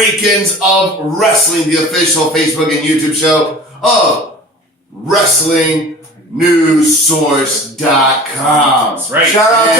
Ricans of Wrestling, the official Facebook and YouTube show of WrestlingNewsSource.com. That's right. Shout out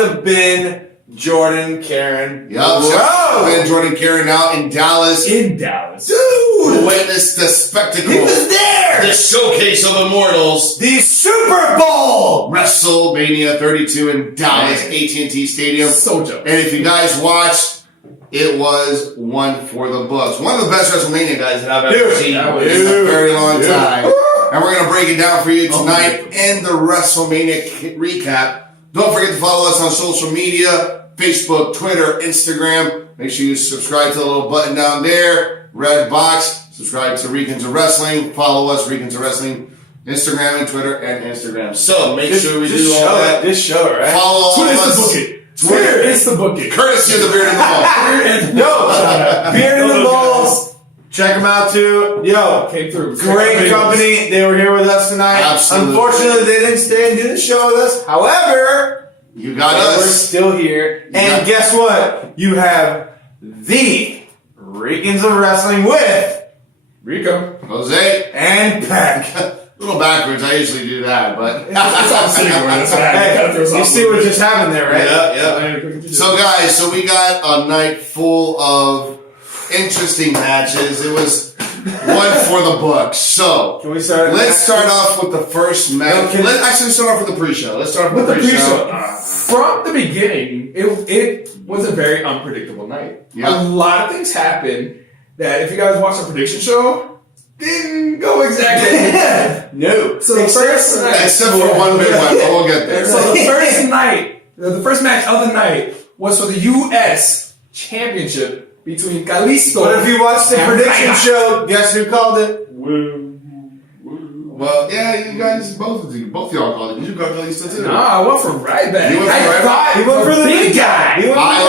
to Ben, Jordan, Karen. Yep, shout out to Ben, Jordan, Karen out in Dallas. In Dallas. Dude! Who witnessed the spectacle. He was there! The showcase of immortals. The Super Bowl! WrestleMania 32 in Dallas, AT&T Stadium. So dope. And if you guys watched, it was one for the books. One of the best WrestleMania guys that I've ever seen in a very long time. And we're going to break it down for you tonight and the WrestleMania recap. Don't forget to follow us on social media, Facebook, Twitter, Instagram. Make sure you subscribe to the little button down there, red box. Subscribe to Ricans of Wrestling. Follow us, Ricans of Wrestling, Instagram and Twitter and Instagram. So make sure we do all that. Just show it, right? Follow all of us. Twitter is the booking. Courtesy of the Beard in the Ball. Beard in the Balls. Check them out too. Yo, came through. Great company. They were here with us tonight. Absolutely. Unfortunately, they didn't stay and do the show with us. However, you got we're us. still here. And guess what? You have the Ricans of Wrestling with Rico, Jose, and Peck. A little backwards. I usually do that, but it's all sitting where that's hey, you see what just happened there, right? Yeah. So guys, we got a night full of interesting matches. It was one for the books. So can we start? Let's start off with the first match. Let's actually start off with the pre-show. Let's start off with the pre-show. From the beginning, it was a very unpredictable night. Yeah. A lot of things happened that, if you guys watched the prediction show, didn't go exactly. No. So the first night, except for one big one, but we'll get there. So the first night, the first match of the night was for the U.S. Championship between Kalisto. But if you watched the and prediction Ricans. show, guess who called it? Well, yeah, you guys, both of y'all called it. Did you call Kalisto too? Nah, I went for Ryback. You went for Ryback? He went for the big guy. I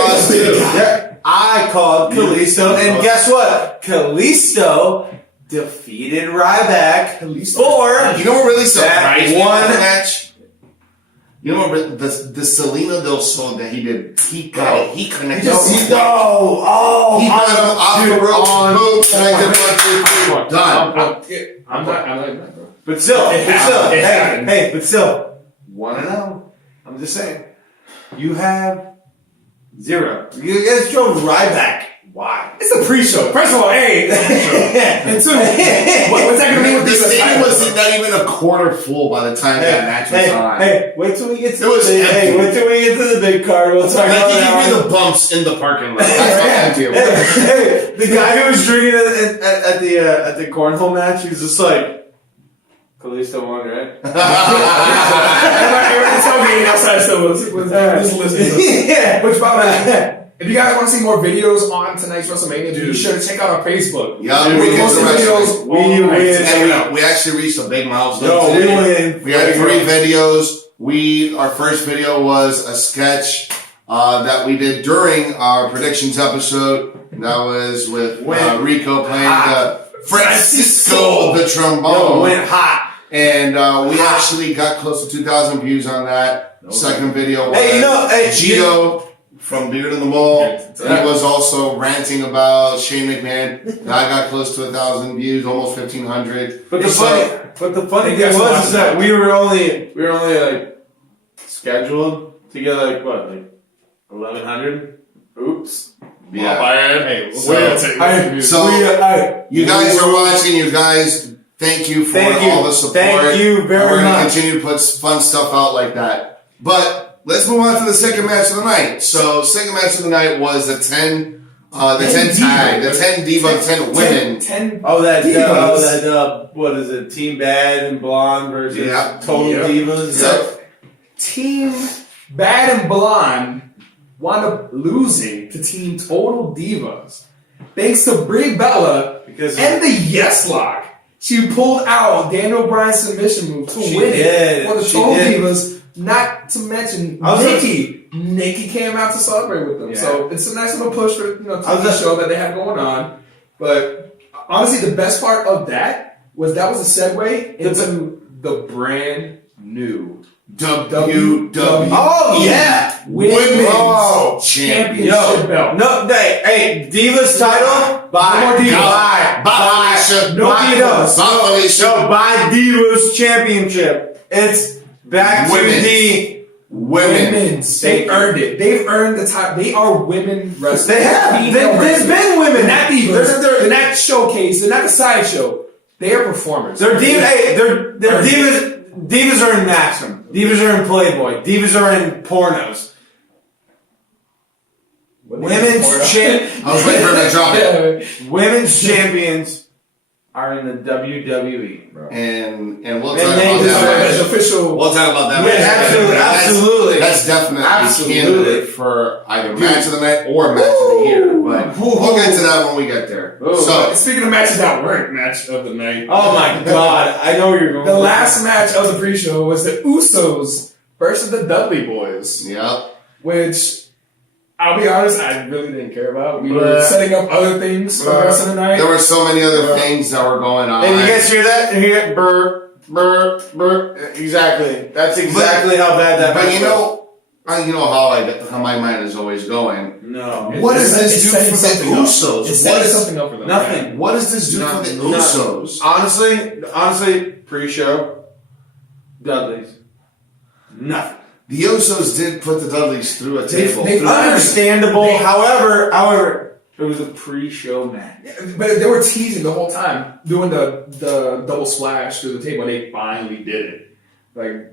lost too. Yeah. I called Kalisto, and guess what? Kalisto defeated Ryback for You know what really surprised me one in the match? You know what? The Selena Del Sol that he did. He got it. He connected. He got him off the ropes. Boom. Connected. 1, 2, 3. Done. I'm not, bro. But still, It happened. but still, 1-0. I'm just saying. You have 0. You guys drove Ryback. Why? It's a pre-show. First of all, hey. And two, what's that going to be with The this? stadium was not even a quarter full by the time that match was on. Hey, wait till we get to It was empty. wait till we get to the big card. We'll talk about They that. give me the bumps in the parking lot. That's how empty it was. Hey, the guy who was drinking at the cornhole match, he was just like, Kalisto won, right? Everybody told me outside still was listening. Yeah. Which, by the way, if you guys want to see more videos on tonight's WrestleMania, be sure to check out our Facebook. Yeah, we Ricans of videos. we actually reached a big milestone. No, we win. We had 3 videos. Our first video was a sketch that we did during our predictions episode. That was with Rico playing the Francisco the trombone. Went hot. And we actually got close to 2,000 views on that. Second video was Gio from Beard in the Ball. He was also ranting about Shane McMahon. I got close to 1,000 views, almost 1,500. But the funny thing was that we were only like scheduled to get like 1,100. Oops. Yeah. Hey, So you guys are watching. You guys, thank you for all the support. Thank you very much. We're going to continue to put fun stuff out like that. But let's move on to the second match of the night. So, second match of the night was the 10 tag, the 10 diva, 10 women. 10 what is it? Team Bad and Blonde versus Total Divas. So, Team Bad and Blonde wound up losing to Team Total Divas. Thanks to Brie Bella and the Yes Lock. She pulled out Daniel Bryan's submission move to win it for the Total Divas. Not to mention Nikki. Nikki came out to celebrate with them. Yeah. So it's a nice little push for TV show that they have going on. But honestly, the best part of that was a segue into the brand new WWE. Oh yeah, Women's Championship belt. No, hey, Divas title. Bye. No Divas. No, by Divas Championship. It's back to the women's. They earned it. They've earned the title. They are women wrestlers. They have. There's been women. They're not divas. They're not showcase. They're not a sideshow. They are performers. They're divas. Hey, they're divas. Divas are in Maxim. Divas are in Playboy. Divas are in pornos. Women's I was waiting for him to drop it. Women's champions are in the WWE, bro. And we'll talk about that. Official. We'll talk about that. Yeah, absolutely. That's definitely a candidate for either match of the night or match of the year. But we'll get to that when we get there. So speaking of matches that weren't match of the night. Oh my God, I know you're going. The last match of the pre-show was the Usos versus the Dudley Boys. Yep. Which, I'll be honest, I really didn't care about. We were setting up other things for the rest of the night. There were so many other things that were going on. And you guys hear that? Hear burr, burr, burr. Exactly. That's exactly how bad that. But you know how my mind is always going. No. What does this do for the Usos? It's setting something up for them. Nothing. What does this do for the Usos? Honestly, pre-show, Dudley's. Nothing. The Usos did put the Dudleys through a table. Understandable. However, it was a pre-show match. But they were teasing the whole time, doing the double splash through the table, and they finally did it. Like,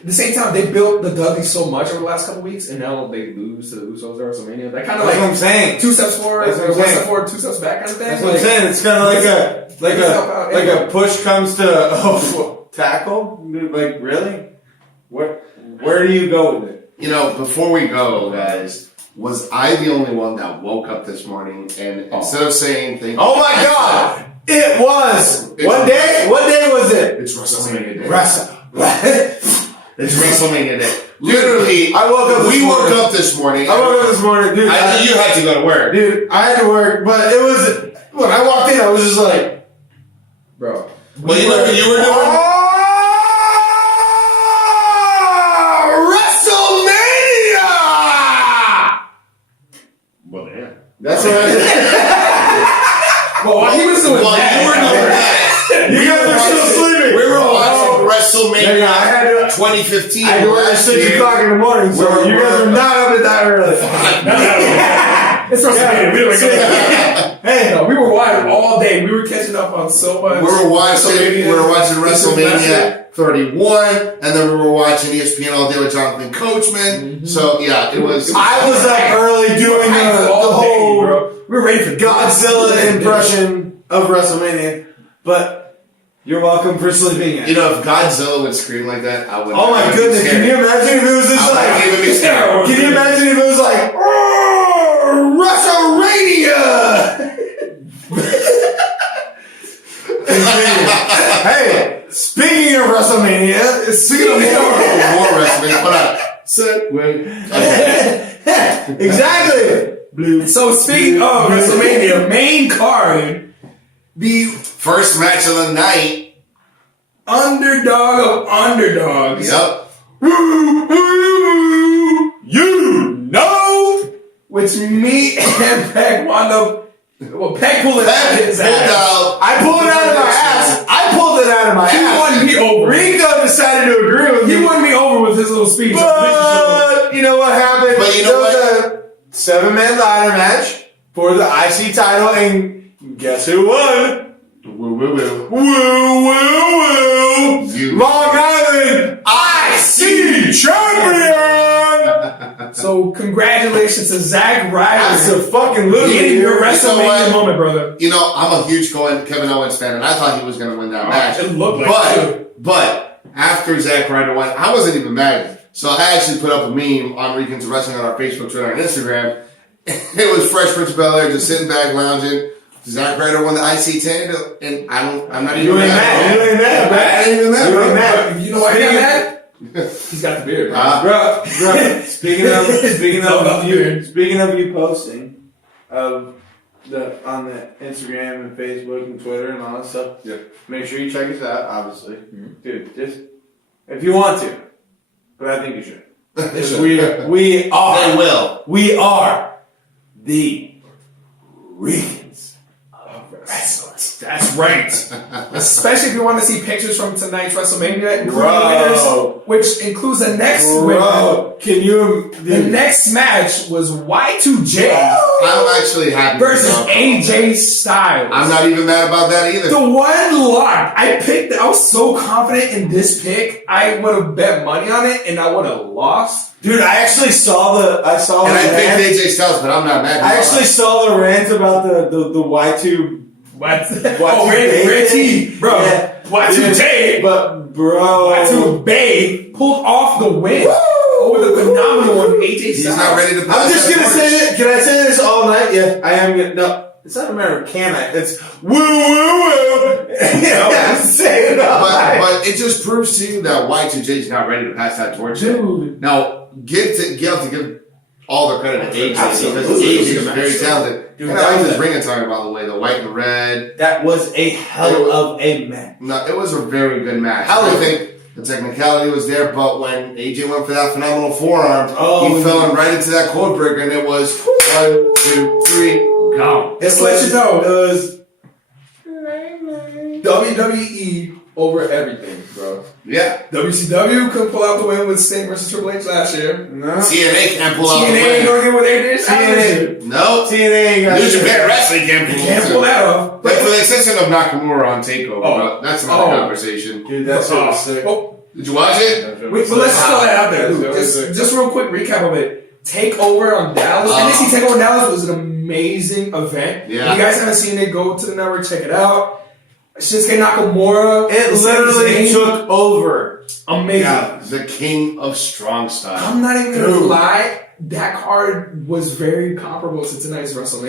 at the same time, they built the Dudleys so much over the last couple weeks, and now they lose to the Usos at WrestleMania. That kind of That's what I'm saying. 2 steps forward, 1 step forward, 2 steps back kind of thing. That's what I'm saying. It's kind of like a push comes to tackle. Like, really? Where do you go with it? Before we go, guys, was I the only one that woke up this morning and instead of saying things... Oh my God! It was! What day was it? It's WrestleMania Day. It's WrestleMania Day. Literally, we woke up this morning. I woke up this morning, dude. You had to go to work. Dude, I had to work, but it was... When I walked in, I was just like... Bro. Well, you know what you were doing? That's what I did. Well, while he was doing that, you were doing that. You guys are still sleeping. We were watching WrestleMania 2015. I had to work at 6 o'clock in the morning, so you guys are not up at that early. It's WrestleMania. Hey, we were watching all day. We were catching up on so much. We were watching WrestleMania 31, and then we were watching ESPN All Day with Jonathan Coachman. Mm-hmm. So yeah, it was. I was up early doing the whole we were ready for Godzilla impression of WrestleMania, but you're welcome for sleeping in. If Godzilla would scream like that, I would. Oh my goodness! Can you imagine if it was just like? Can you imagine if it was like WrestleMania? Hey. Speaking of WrestleMania, speaking of more WrestleMania, hold on. Exactly. Blue. So speaking of WrestleMania main card, the first match of the night, underdog of underdogs. Yep. Which me and Peck wound up. Well, Peck pulled it out of his ass. I pulled it out of my ass. He won me over. Rico decided to agree with me. He won me over with his little speech. But you know what happened? But you know what? A 7-man ladder match for the IC title, and guess who won? Long Island IC champion. So congratulations to Zack Ryder. Absolutely. Getting your WrestleMania moment, brother. I'm a huge Kevin Owens fan, and I thought he was going to win that match. It looked like but after Zack Ryder won, I wasn't even mad. So I actually put up a meme on Ricans Wrestling on our Facebook, Twitter, and Instagram. It was Fresh Prince of Bel-Air just sitting back, lounging. Zack Ryder won the IC title, and I'm not even mad. You ain't mad, bro. I ain't even mad. You ain't mad. You know why you're mad? He's got the beard, bro. Speaking of you posting on the Instagram and Facebook and Twitter and all that stuff, make sure you check us out. Obviously, dude, just if you want to, but I think you should. We are the Ricans of wrestling. That's right. Especially if you want to see pictures from tonight's WrestleMania, including winners, which includes the next winner. Can you? The next match was Y2J. I'm actually happy versus AJ Styles. I'm not even mad about that either. The one lock I picked, I was so confident in this pick. I would have bet money on it, and I would have lost. Dude, I actually saw the. And I picked AJ Styles, but I'm not mad. I actually saw the rant about the Y2. What? Oh, Red T, bro. Yeah. Y2J, but bro, Y2Bay pulled off the win over the phenomenal one, AJ Styles. He's not ready to pass. I'm just gonna say this. Can I say this all night? Yeah, I am gonna. No, it's not a matter of can I. It's woo woo woo. I'm saying it all night. But it just proves to you that Y2J is not ready to pass that torch. Dude. Now, give all the credit to AJ because AJ is very talented. Dude, and I like his ring attire, by the way, the white and red. That was a hell of a match. No, it was a very good match. I think the technicality was there, but when AJ went for that phenomenal forearm, he fell right into that code breaker, and it was 1, 2, 3, go. Just to let you know, it was WWE over everything, bro. Yeah. WCW could pull out the win with Sting versus Triple H last year. No. TNA can't pull out the win. TNA ain't gonna get what they did. TNA. No. TNA ain't got New Japan Wrestling can't pull that off. Like for the exception of Nakamura on TakeOver, but that's another conversation. Dude, that's so sick. Did you watch it? But let's just throw that out there. Dude. Just real quick recap of it. TakeOver on Dallas. NXT TakeOver on Dallas was an amazing event. Yeah. If you guys haven't seen it, go to the network, check it out. Shinsuke Nakamura. It literally took over. Amazing. Yeah, the king of strong style. I'm not even going to lie. That card was very comparable to tonight's WrestleMania.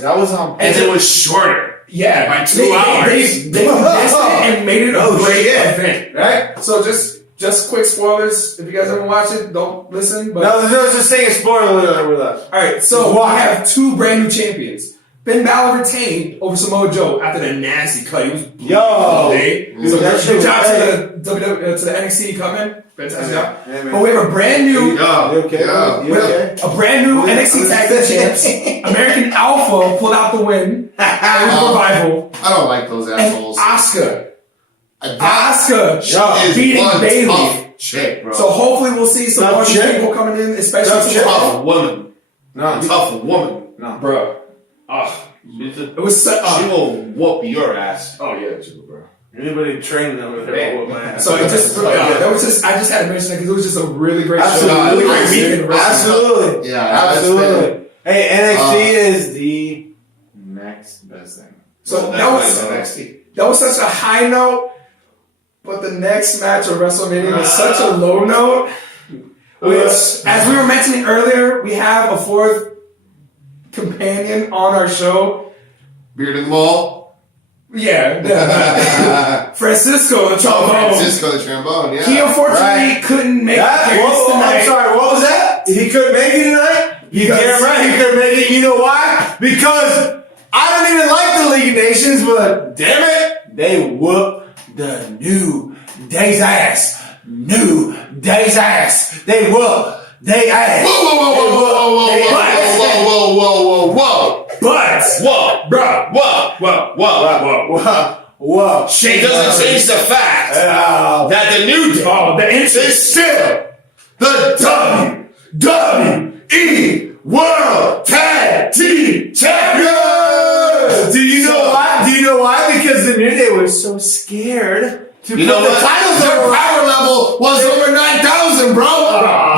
That was on. And it was shorter. Yeah. By 2 hours. They missed it and made it a great event. Right? So just quick spoilers. If you guys haven't watched it, don't listen. But no, there's just saying a spoiler alert with us. Alright, so we have 2 brand new champions. Finn Balor retained over Samoa Joe after the nasty cut. He was so good job to the NXT coming. Fantastic job. Yeah, but we have a brand new a brand new NXT Tag Team champs. American Alpha pulled out the win. Revival. I don't like those assholes. And Asuka beating Bayley. Tough chick, bro. So hopefully we'll see some more people coming in, especially tough woman. Tough woman. No, bro. It was she will whoop your ass. Oh yeah, she will, bro. Anybody training them with her will whoop my ass. So it just I just had to mention that because it was just a really great show. Really great weekend. Absolutely. Yeah, absolutely. Hey, NXT is the next best thing. So that was such a high note, but the next match of WrestleMania was such a low note. Which, as we were mentioning earlier, we have a 4th companion on our show. Beard in the Mall? Yeah. Francisco the Trombone. Yeah. He unfortunately couldn't make it tonight. I'm sorry, what was that? He couldn't make it tonight? You damn right he couldn't make it. You know why? Because I don't even like the League of Nations, but damn it, they whooped the New Day's ass. New Day's ass. They whooped. They ass. Whoa. It doesn't change the fact that the New Day is still the WWE World Tag Team Champions. Do you know why? Do you know why? Because the New Day were so scared to put the titles. Their power level was over 9,000, bro.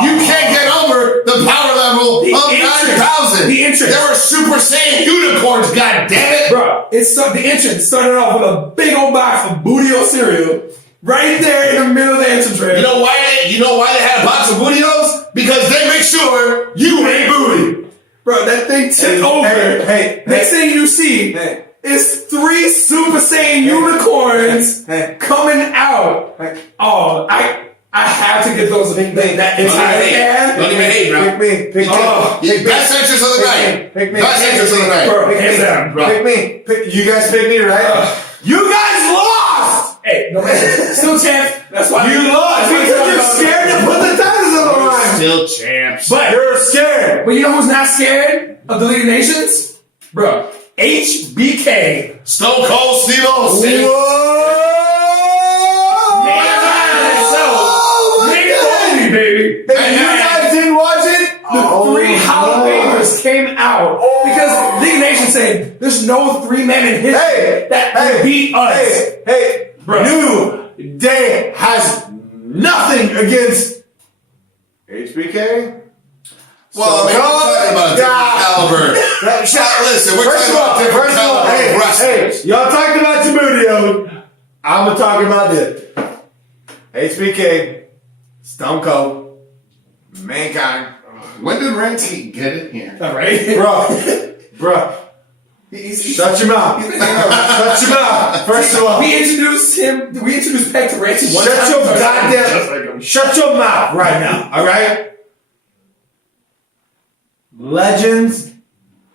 You can't get over the power level of 9,000. They were Super Saiyan unicorns, god damn it. Bro, the entrance started off with a big old box of Booty-O cereal right there in the middle of the entrance ramp. You know why they had a box of Booty-Os? Because they make sure you ain't booty. Bro, that thing tipped over. Next thing you see is 3 Super Saiyan unicorns coming out. Oh, I have to get those. That entire can. Don't even hate, bro. Pick me. Best entrance of the night. Pick me. Best entrance of the night. Bro, hands down, bro. Pick me. You guys pick me, right? You guys lost! Hey, no matter. Still champs. That's why you lost because you're scared to put the titles on the line. Still champs. But you're scared. But you know who's not scared of the League of Nations? Bro, HBK. Stone Cold Steve Austin. Baby. If you guys didn't watch it, the 3 Hall of Famers came out because League of Nations said there's no 3 men in history that can beat us. Bro. New Day has nothing against HBK. Well, we're talking about different caliber. Listen, we're talking about different caliber wrestlers. Y'all talking about Jamudio. I'm talking about this. HBK. Stone Cold, Mankind. When did Ranty get it here? All right, bro. Shut your mouth. Shut your mouth. First of all, we introduced Peck to Ranty one time. Shut your mouth right now. All right. Legends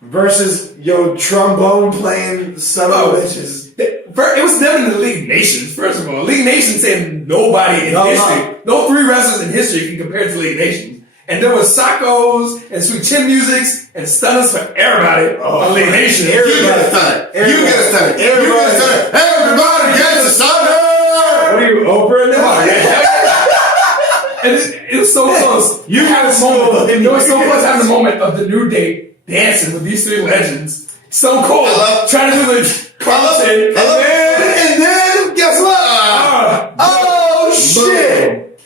versus your trombone playing son of bitches. It was them in the League of Nations, first of all. League of Nations said nobody in history. No 3 wrestlers in history can compare to the League of Nations. And there was Sacos and Sweet Chin Musics and stunners for everybody on League of Nations. You get a stunner. Everybody gets a stunner. What are you, Oprah now? And it was so close. You had a moment. It was so close having the moment of the New Day dancing with these 3 legends. So cool. Trying to do the cartoon. And then guess what? Oh shit!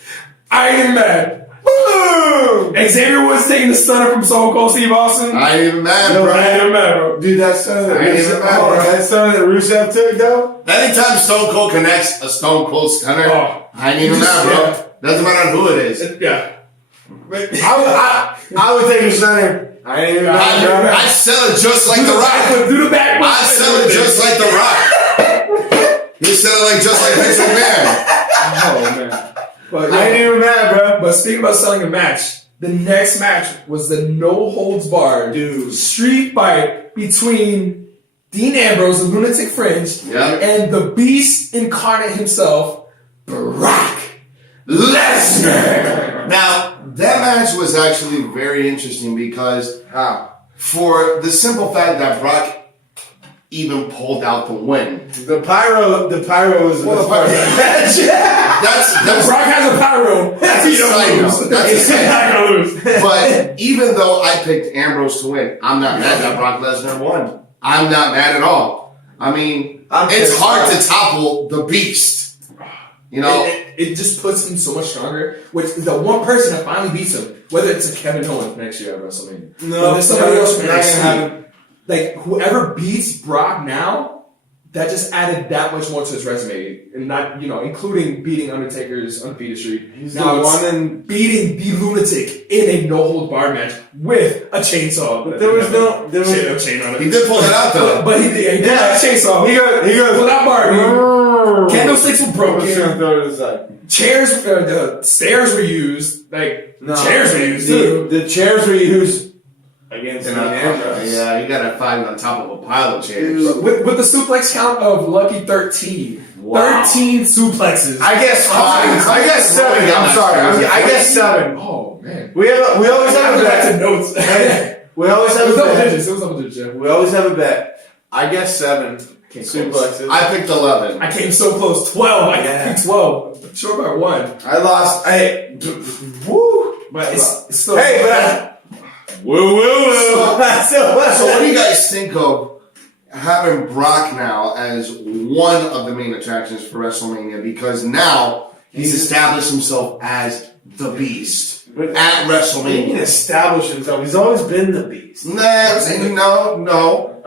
I ain't even mad. Boom! Xavier Woods taking the stunner from Stone Cold Steve Austin. I ain't even mad, bro. I ain't even mad, bro. Dude, that stunner that Rusev took, though. Anytime Stone Cold connects a Stone Cold stunner, I ain't even mad, bro. Doesn't matter who it is. Yeah. I would take a stunner. I sell it just like The Rock. Do the back. I sell it just like The Rock. You sell it just like Vince McMahon. Oh man. But, I ain't even mad, bro. But speaking about selling a match, the next match was the no holds barred street fight between Dean Ambrose, the Lunatic Fringe, and the Beast incarnate himself, Brock Lesnar. Now, that match was actually very interesting because for the simple fact that Brock even pulled out the win. The pyro was the best part of that match. Brock has a pyro. That's not gonna lose. But even though I picked Ambrose to win, I'm not mad that Brock Lesnar won. I'm not mad at all. I mean, it's hard to topple the Beast. You know, it just puts him so much stronger. With the one person that finally beats him, whether it's a Kevin Owens next year at WrestleMania, whether it's somebody else from NXT, like whoever beats Brock now, that just added that much more to his resume, and not including beating Undertaker's undefeated streak. He's now the one and beating the Lunatic in a no hold barred match with a chainsaw. But there was no chain on it. He did pull it out though. But he did a chainsaw. He goes without Barbie. Candlesticks were broken. Chairs, the stairs were used. Chairs were used too. The chairs were used against Ambrose. Yeah, you got to find on top of a pile of chairs. With the suplex count of lucky 13. Wow. 13 suplexes. I guess 5. I guess 7. I'm sorry. I guess 7. Oh man. We always have a bet. Notes. We always have a bet. It was double digits. We always have a bet. I guess 7. Suplexes. I picked 11. I came so close. 12. I picked 12. Short by 1. I lost. Woo. But it's still. Hey, but woo. So what do you guys think of having Brock now as one of the main attractions for WrestleMania? Because now he's established himself as the Beast at WrestleMania. He didn't establish himself. He's always been the Beast. No.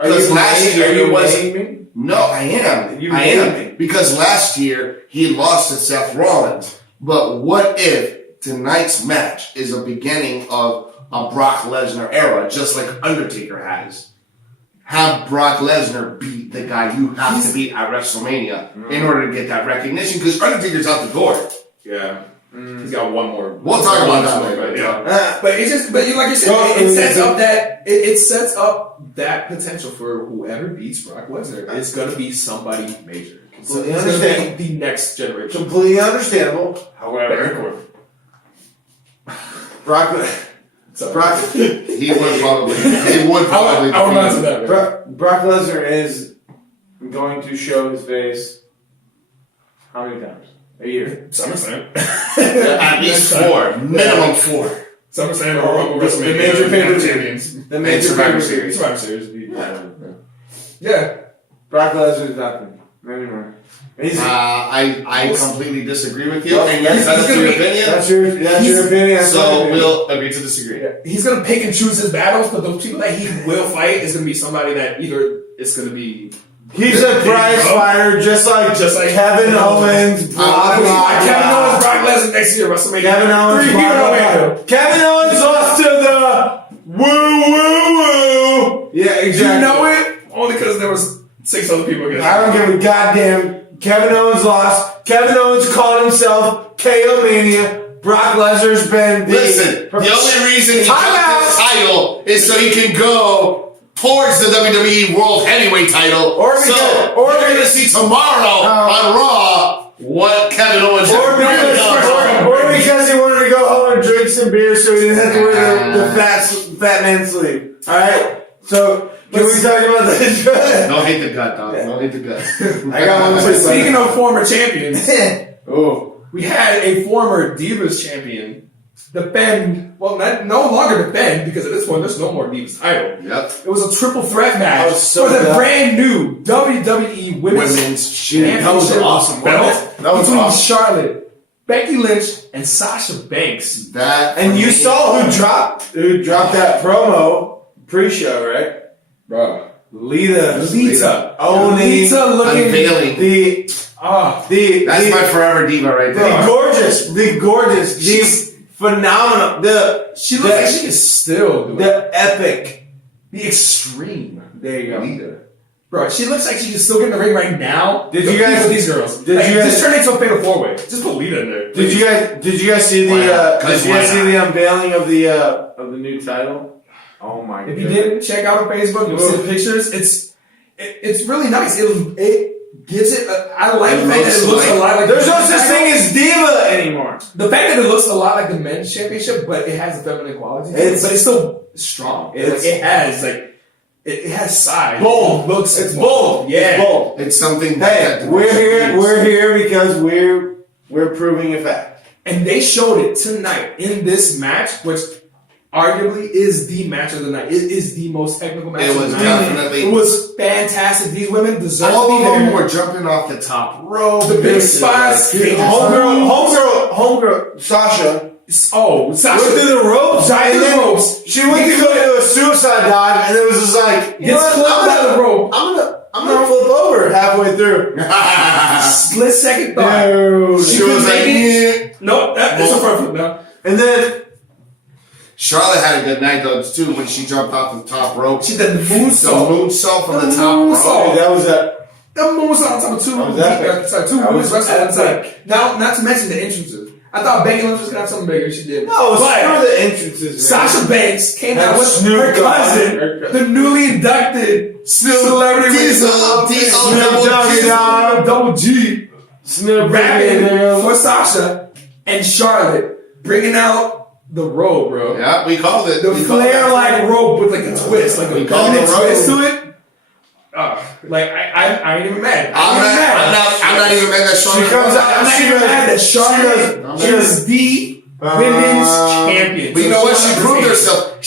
Because last year he wasn't. No, I am. I am. Because last year, he lost to Seth Rollins. But what if tonight's match is a beginning of a Brock Lesnar era, just like Undertaker has? Have Brock Lesnar beat the guy you have to beat at WrestleMania in order to get that recognition, because Undertaker's out the door. Yeah. He's got one more. We'll talk about that later. Yeah. But it's just, like you said, it sets up that it sets up that potential for whoever beats Brock Lesnar. It's gonna be somebody major. So it's gonna be the next generation. Completely understandable. However, Brock he would probably. I would not say that. Brock Lesnar is going to show his face. How many times? A year. SummerSlam. At least 4. Minimum 4. SummerSlam or WrestleMania. The major pay-per-view champions. The major Survivor Series. Survivor Series. Yeah. Brock Lesnar is nothing anymore. I completely disagree with you. And that's your opinion. That's your opinion. So we'll agree to disagree. Yeah. He's gonna pick and choose his battles, but those people that he will fight is gonna be somebody that either it's gonna be. He's a prize fighter, just like Kevin Owens, Brock Lesnar. Kevin Owens, Brock Lesnar next year, WrestleMania. Kevin Owens, Kevin Owens lost to the woo. Yeah, exactly. You know it only because there was 6 other people against. I don't give a goddamn. Kevin Owens lost. Kevin Owens called himself KO Mania. Brock Lesnar's been the only reason he got this title is so he can go towards the WWE World Heavyweight title. We're going to see tomorrow on Raw what Kevin Owens or because he wanted to go home and drink some beer so he didn't have to wear the fat man sleeve. Alright? So, can we talk about this? Don't hate the gut, dog. Don't hate the gut. I got one. Speaking of former champions, oh, we had a former Divas champion defend, no longer defend, because at this point there's no more Divas title. Yep. It was a triple threat match for the brand new WWE Women's Championship. That was awesome. Belt That was between awesome. Charlotte, Becky Lynch, and Sasha Banks. And you saw who dropped that promo pre-show, right? Bro. Lita owning, unveiling that's my forever diva right there. The gorgeous, the phenomenal, she looks like she can still do it. The epic, the extreme. There you go. Lita. Bro, she looks like she can still get in the ring right now. Did you guys? These girls. Just turn it into a fatal 4-way. Just put Lita in there. Did you guys see the unveiling of the new title? Oh my god! If you didn't check out on Facebook, you'll see the pictures. It's really nice. It gives it. I like the fact that it looks a lot like. There's no such thing as diva anymore. The fact that it looks a lot like the men's championship, but it has a feminine quality. But it's still strong. It has size. Bold. It's bold. Yeah. It's bold. It's something. Hey, we're here because we're proving a fact. And they showed it tonight in this match, which arguably is the match of the night. It is the most technical match of the night. Definitely. It was fantastic. These women deserve all to be of them there. were jumping off the top rope. The big spots. Homegirl, Sasha. Oh, Sasha went through the ropes. She went to go do a suicide dive, and it was just like, gets flipped out of the rope. I'm gonna flip over halfway through. Split second thought. Dude. She was like, nope, that's a front flip now. And then Charlotte had a good night though too when she jumped off the top rope. She did the moonsault from the top rope. That was that. The moonsault on top of two women's wrestlers inside. Now, not to mention the entrances. I thought Becky Lynch was gonna have something bigger. She did. No, screw the entrances. Sasha Banks came out with her cousin, the newly inducted celebrity Double G, rapping for Sasha and Charlotte, bringing out the robe, bro. Yeah, we called it. The flare-like robe with like a twist, like a gunning twist to it. I ain't even mad. I'm not even mad that Charlotte. She comes out. I'm not even mad that Charlotte is the women's champion. But you know what? She proved herself.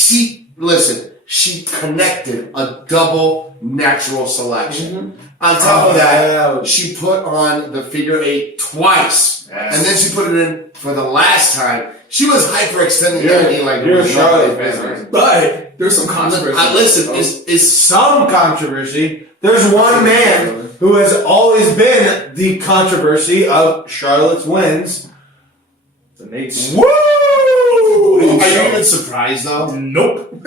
She connected a double natural selection. On top of that, she put on the figure 8 twice. Yes. And then she put it in for the last time. She was hyperextending that knee like you're it was Charlotte nobody's fan. business. But there's some controversy. Listen, is Some controversy. There's one man who has always been the controversy of Charlotte's wins. the Nate's. Woo! Are you even surprised though? Nope.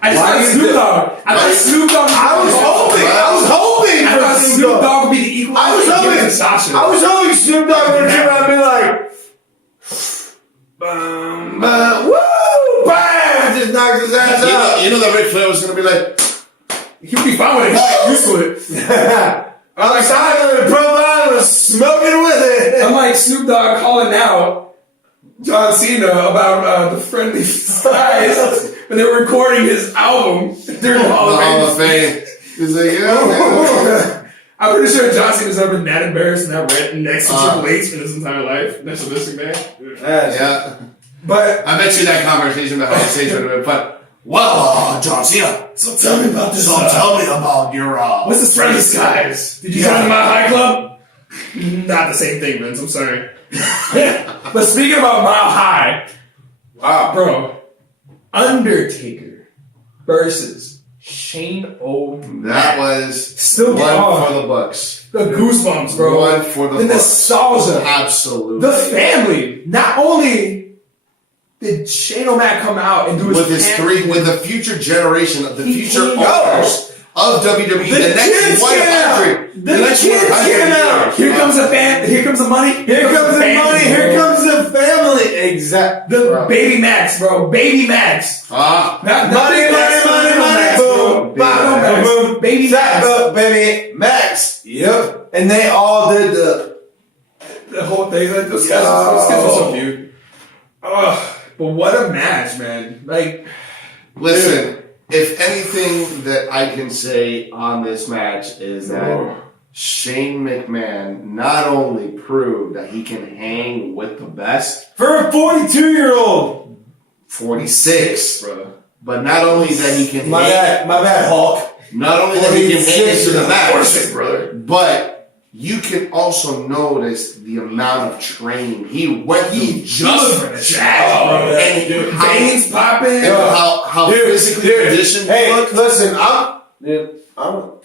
I just Why thought is Snoop it- Dogg. I thought Snoop Dogg. I was hoping I thought for Snoop Dogg would be the equal. I was hoping Snoop Dogg would come out and be like, woo, bam, just knocked his ass out. You know that Ric Flair was going to be like, He would be fine with it. He's like used to it. I'm like, Simon Provine was smoking with it. I'm like Snoop Dogg calling out John Cena about the friendly skies when they were recording his album during the Hall of Fame. He's like, yeah. I'm pretty sure John Cena's never been that embarrassed and that red next to Triple H in his entire life. Next to this man. Yeah. But I bet you that conversation about how stage would have been fun. Well, John Cena. so tell me about this. Tell me about your. What's this friendly skies? Did you join my high club? Not the same thing, Vince. I'm sorry. But speaking about Mile High, Wow. bro, Undertaker versus Shane O'Mac. That was Still one for the books. the goosebumps, bro. One for the The books. nostalgia. Absolutely. The family. Not only did Shane O'Mac come out and do his with the future generation of the He future came owners of WWE, The the next kids 100, The kids came out. Here comes the fan. Here comes the money. Here comes the family, money. bro. Here comes the family. Exactly. The Baby Max, bro. Baby Max. Not Money, Big Max, money, Little money, Max, boom, bro. bam, Little Max. boom, Baby Max. Up, baby, Max. Yep. And they all did The whole thing. Like, those guys are so cute. Ugh. But what a match, man. Like, Listen, if anything that I can say on this match is that Shane McMahon not only proved that he can hang with the best, for a 42-year-old. 46, brother. but not only that he can My hang, bad, Hulk. not only that he can hang 46, into the match, 46, brother. but you can also notice the amount of training he went through just for this match, bro. and how, Veins popping. and how physically conditioned. Hey, he looked. listen, I'm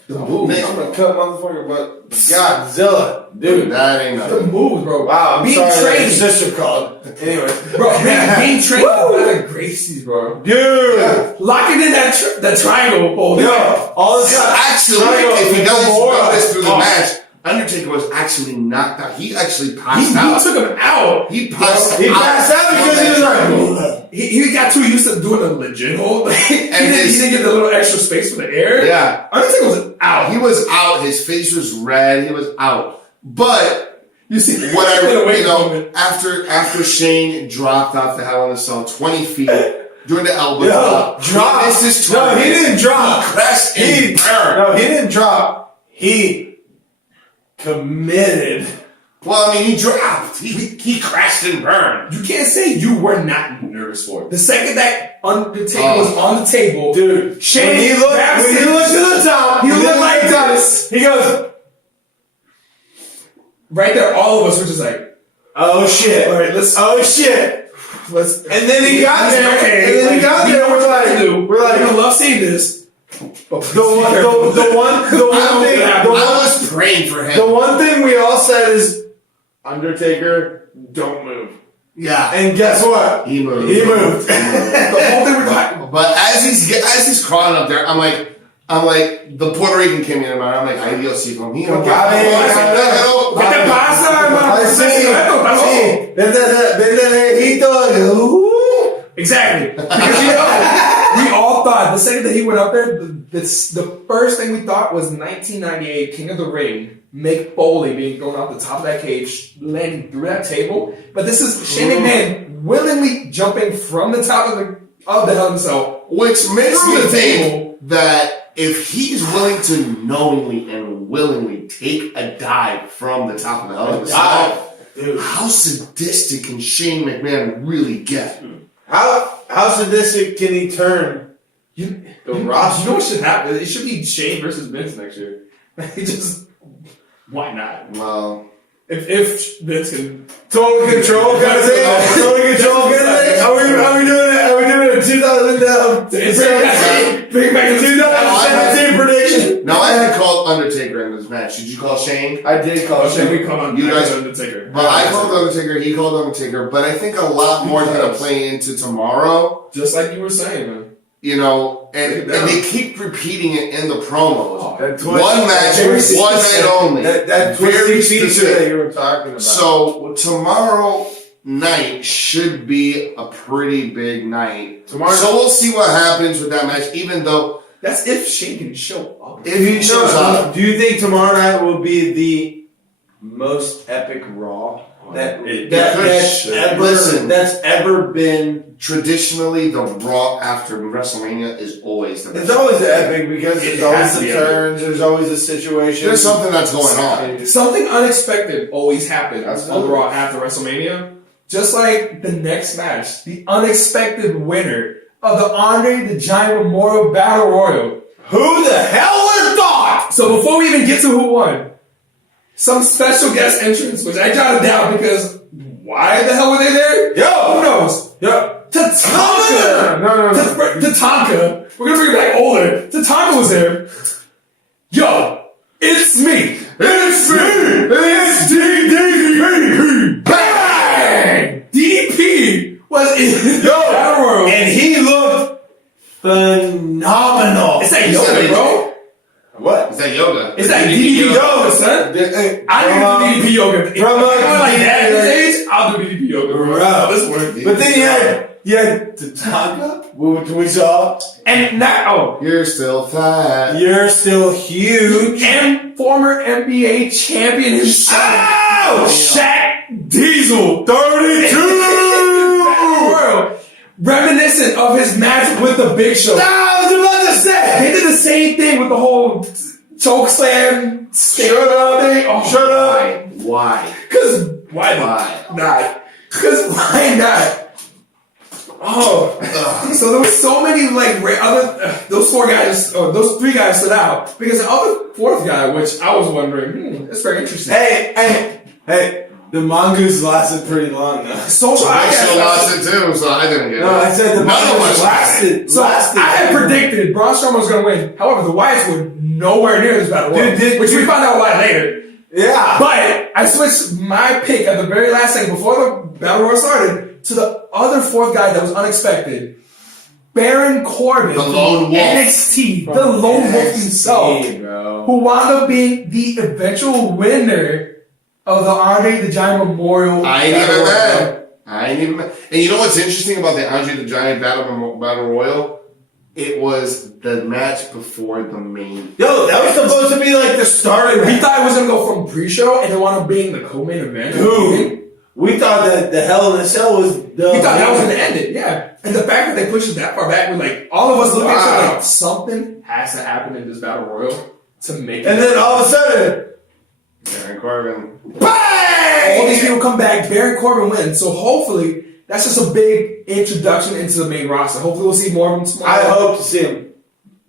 gonna cut motherfucker, but Godzilla, dude. That ain't The nothing. moves, bro. Wow, I'm being sorry that trained, your sister called. Anyway, bro. Being trained by the Gracies, bro. dude. Locking in that triangle hold. Yo, all this time. Actually, if you guys notice through the match, Undertaker was actually knocked out. He actually passed He out. took him out. He passed He passed out because he was like, He got too used to doing a legit hold. he didn't get the little extra space for the air. Yeah. Undertaker was out. He was out. His face was red. He was out. But You see, what wait a moment. after Shane dropped off the Hell in a Cell 20 feet doing the elbow Yo, drop. he missed his No, target. he didn't drop. He crashed and burned. No, he didn't drop. He committed. Well, I mean, he dropped. He crashed and burned. You can't say you were not nervous for it. The second that Undertaker was on the table, Dude, Shane when he looked to the top, he looked like this. He goes, right there, all of us were just like, oh shit. all right, let's. And then he got there. Okay, And then he got we there. know what to do. We're like, I love seeing this. the one thing. I was praying for him. The one thing we all said is, Undertaker, don't move. Yeah. And guess what? He moved. He moved. The whole thing we're talking. But as he's crawling up there, I'm like, the Puerto Rican came in, and I'm like, ay Dios, hijo mío. ¿Qué te pasa, hermano? Exactly. Because we all thought the second that he went up there, the first thing we thought was 1998 King of the Ring, Mick Foley being thrown off the top of that cage, landing through that table. But this is Shane McMahon willingly jumping from the top of the Hell in a Cell, Which makes through me the think table. that if he's willing to knowingly and willingly take a dive from the top of the Hell in a Cell, how sadistic can Shane McMahon really get? How sadistic can he turn? You know what should happen? It should be Shane versus Vince next year. He just, why not? Well, If Vince can total control kind of thing. Total control kind of thing. Are we doing it? Are we doing a 2017 prediction? Now I had called Undertaker in this match. Did you call Shane? I did call Shane. we call on You guys- Undertaker. But I called Undertaker. He called Undertaker. But I think a lot more is gonna play into tomorrow. Just like you were saying, man. You know, and they keep repeating it in the promos. That One match, one night only. That Very twisty feature specific. that you were talking about. So tomorrow night should be a pretty big night. So we'll see what happens with that match. Even though That's if Shane can show up. if he shows up, do you think tomorrow night will be the most epic Raw that's ever been? traditionally the Raw after WrestleMania is always the best. It's always epic because there's always has to the be turns, there's always a situation. There's something that's going on. Something unexpected always happens on Raw after WrestleMania. Just like the next match, the unexpected winner of the Andre the Giant Memorial Battle Royal. Who the hell would have thought? So before we even get to who won, some special guest entrance, which I jotted down because why the hell were they there? Yo! Who knows? Yo! Tatanka! No. Tatanka. We're gonna bring it back older. Tatanka was there. Yo! It's me! It's DDP! Bang! DDP was in the Battle Royal. And he looked phenomenal. It's that yoga, bro. What? Is that yoga? It's that DDP yoga, son. I do DDP yoga. If I'm going like that at this age, I'll do DDP yoga, bro. This works. But then you had Tatanka, which we saw, And now, You're still fat. you're still huge. and former NBA champion himself, Ow! Shaq Diesel, 32! reminiscent of his match with the Big Show. I was about to say! They did the same thing with the whole choke slam, Shut up. thing. Oh, Shut up. Why? Cause why Why? not? Cause why not? Oh, so there was so many like those those three guys stood out because the other fourth guy, which I was wondering, that's very interesting. Hey, the mongoose lasted pretty long though. Social I outcast still lost it too, so I didn't get it. No, I said the None of mongoose us lasted. So I had predicted Braun Strowman was going to win. However, the Wyatts were nowhere near this battle royal, which we found out why later. Yeah. But I switched my pick at the very last second before the battle royal started to the other fourth guy that was unexpected. Baron Corbin, The lone wolf. NXT, the lone wolf himself, bro. who wound up being the eventual winner of the Andre the Giant Memorial. I ain't Battle even Royal. mad. I ain't even mad. And you know what's interesting about the Andre the Giant Battle Royal? It was the match before the main. Yo, that was supposed to be like the start of We thought it was going to go from pre-show and then wound up being the co-main event. Dude. We thought that the Hell in a Cell was the. We thought that was going to end it, yeah. And the fact that they pushed it that far back, we're like, all of us looking at each other like, something has to happen in this battle royal to make it. And then all of a sudden, Baron Corbin. bang! all these people come back, Baron Corbin wins. So hopefully, that's just a big introduction into the main roster. Hopefully we'll see more of them tomorrow. I hope to see him.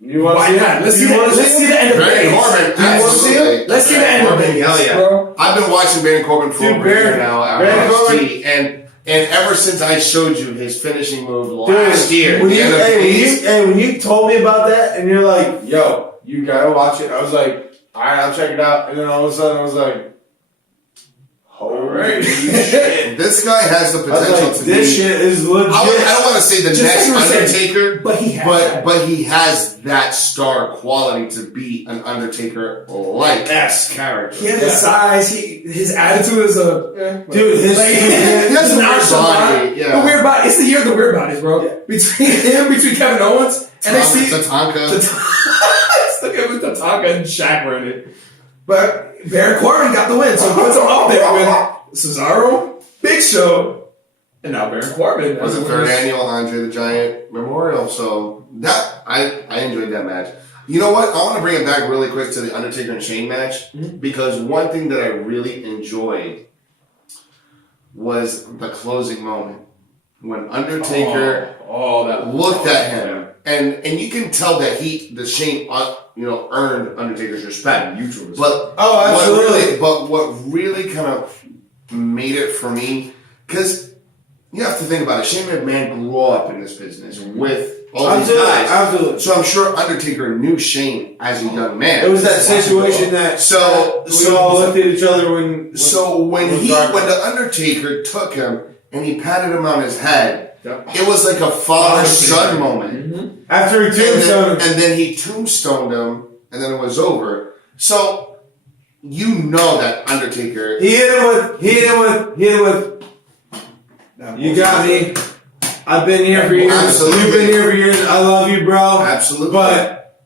You want to Why see not? him? Let's You see, wanna let's see the end of Baron Vegas. Corbin. You want to see Absolutely. it? Let's see the Baron end of Corbin, Vegas, hell yeah. bro. I've been watching Baron Corbin for Dude, over a year Baron- now on Baron NXT, Corbin- and ever since I showed you his finishing move last year, when the you, end of Phase, when you told me about that, and you're like, "Yo, you gotta watch it," I was like, "All right, I'll check it out." And then all of a sudden, I was like, "Holy shit!" this guy has the I was potential like, to "This be. shit is legit." I don't want to say the Just next like you were saying, Undertaker, but he has that. he has that star quality to be an Undertaker-like character. He has the size. His attitude is a Dude, his like, he has a weird body, yeah. The weird body. It's the year of the weird bodies, bro. Yeah. Between Kevin Owens and NXT. Tatanka. Look at with Tatanka and Shaq were in it. But Baron Corbin got the win, so he puts him up there with Cesaro, Big Show, and now Baron Corbin. It was the third annual Andre the Giant Memorial, so that I enjoyed that match. You know what? I want to bring it back really quick to the Undertaker and Shane match because one thing that I really enjoyed was the closing moment when Undertaker that looked at him and you can tell that Shane, earned Undertaker's respect. Mutual respect. But absolutely. what really kind of made it for me, because you have to think about it. Shane McMahon grew up in this business with all these guys. Absolutely. So I'm sure Undertaker knew Shane as a young man. It was that situation that we all looked at each other when the Undertaker took him and he patted him on his head, it was like a father-son moment. Mm-hmm. After he tombstoned him. And then he tombstoned him, and then it was over. So, you know that Undertaker... He hit him with... You got me. I've been here for years. Absolutely. You've been here for years. I love you, bro. Absolutely. But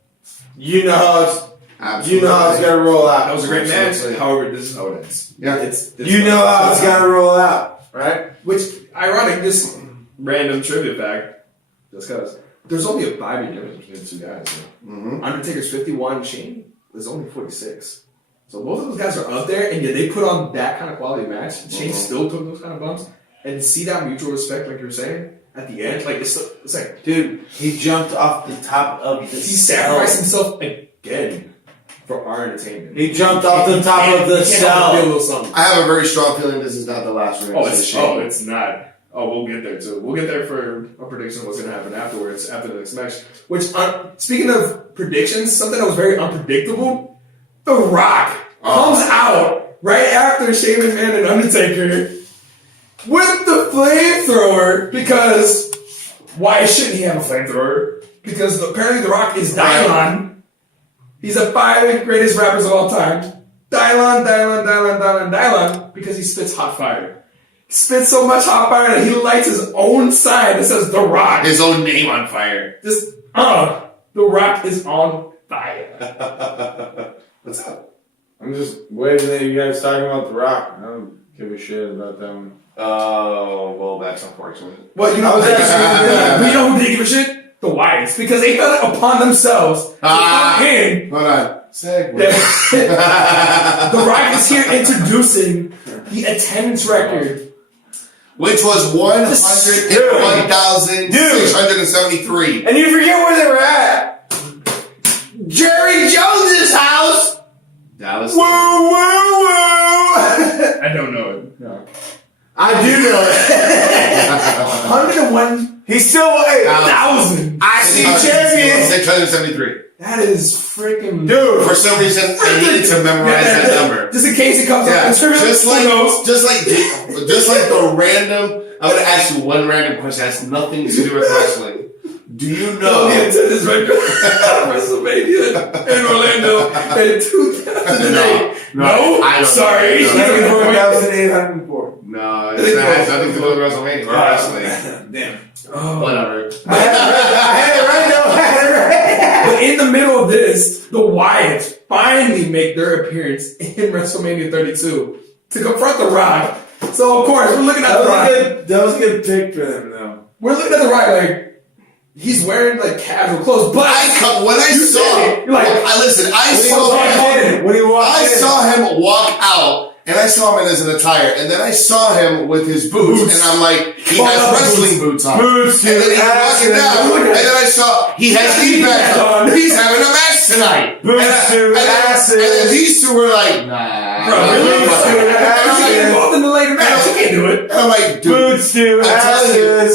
you know how it's gotta roll out. That was a great match. However, this is how it ends. Yeah. You know how it's gotta roll out, right? Which, ironic, just random trivia fact, just because there's only a 5-year difference between the two guys. Mm-hmm. Undertaker's 51, Shane is only 46. So both of those guys are up there, and yet they put on that kind of quality match. Shane still took those kind of bumps, and see that mutual respect, like you're saying, at the end, like it's like, dude, he jumped off the top of the he sacrificed himself again for our entertainment. He jumped off the top of the cell. I have a very strong feeling this is not the last one. It's not. Oh, we'll get there too. We'll get there for a prediction of what's going to happen afterwards, after the next match. Which, speaking of predictions, something that was very unpredictable, The Rock comes out right after Shane McMahon and Undertaker with the flamethrower, because why shouldn't he have a flamethrower? Because apparently The Rock is Dylon. He's the 5 greatest rappers of all time. Dylon, because he spits hot fire. He spits so much hot fire that he lights his own sign that says The Rock. His own name on fire. Just, The Rock is on fire. What's up? I'm just waiting that you guys talking about The Rock. I don't give a shit about that one. Oh, well, that's unfortunate. Well, you know, but you know who didn't give a shit? The Wyatts, because they felt it upon themselves to come in. Hold on. Segue. The Rock is here introducing the attendance record, which was 101,673. And you forget where they were at. Jerry Jones's house. Dallas. Woo, woo, woo. I don't know it. No. I do know it. 101. He's still 1,000. I see champions. 673. That is freaking dude. For some reason, I needed to memorize that number. Just in case it comes up. Just like the random. I'm gonna ask you one random question. That has nothing to do with wrestling. Do you know the attendance record WrestleMania in Orlando in 2008? No, sorry. 4,804. No, it has nothing to do with WrestleMania or wrestling. Damn. Oh. Whatever. I had it right now. But in the middle of this, the Wyatts finally make their appearance in WrestleMania 32 to confront The Rock. So, of course, we're looking at The Rock. That was a good pick for them, though. We're looking at The Rock like, he's wearing like casual clothes, but I saw him walk out, and I saw him in his attire, and then I saw him with his boots. And I'm like, he has wrestling boots on. And then he's walking down, and then I saw he has knee pads on. He's having a match tonight. And then these two were like, nah. Bro, really? Involved in the later match. You can't do it. And I'm like, dude,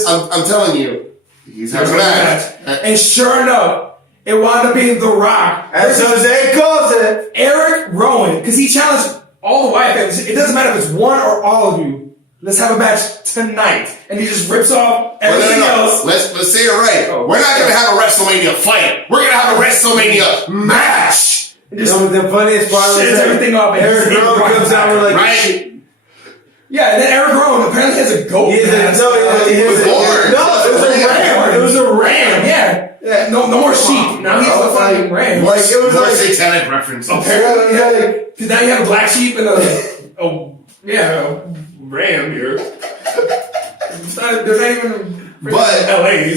I'm telling you. He's having a match. And sure enough, it wound up being The Rock. As Jose calls it. Eric Rowan, because he challenged all the Wyatt family. It doesn't matter if it's one or all of you. Let's have a match tonight. And he just rips off everything else. Let's say it right. We're not going to have a WrestleMania fight. We're going to have a WrestleMania match. The funniest part was everything off. Eric Rowan comes out with like, right? Yeah, and then Eric Rowan apparently has a goat. It was a ram. Yeah. No more sheep. Now he's a fucking ram. More satanic references. Apparently, because now you have a black sheep and a ram here. They're not even but LA.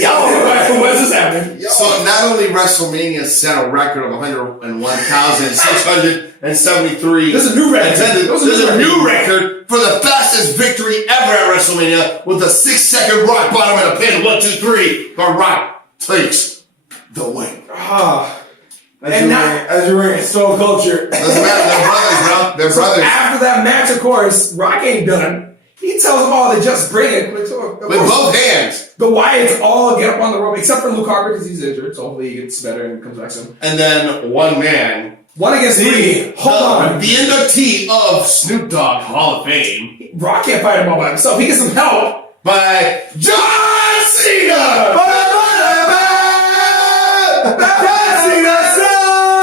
What's this happening? So not only WrestleMania set a record of 101,673. There's a new record. There's a new record for the fastest victory ever at WrestleMania with a 6-second rock bottom and a pin. 1, 2, 3. The Rock takes the Wing. As you're wearing Soul Culture. Doesn't matter. They're brothers, bro. They're So brothers. after that match, of course, Rock ain't done. He tells them all to just bring it. With both hands. The Wyatts all get up on the rope, except for Luke Harper because he's injured. So hopefully he gets better and comes back soon. And then one man. 1 against 3. Hold on. The inductee of Snoop Dogg Hall of Fame. Rock can't fight him all by himself. He gets some help By John Cena!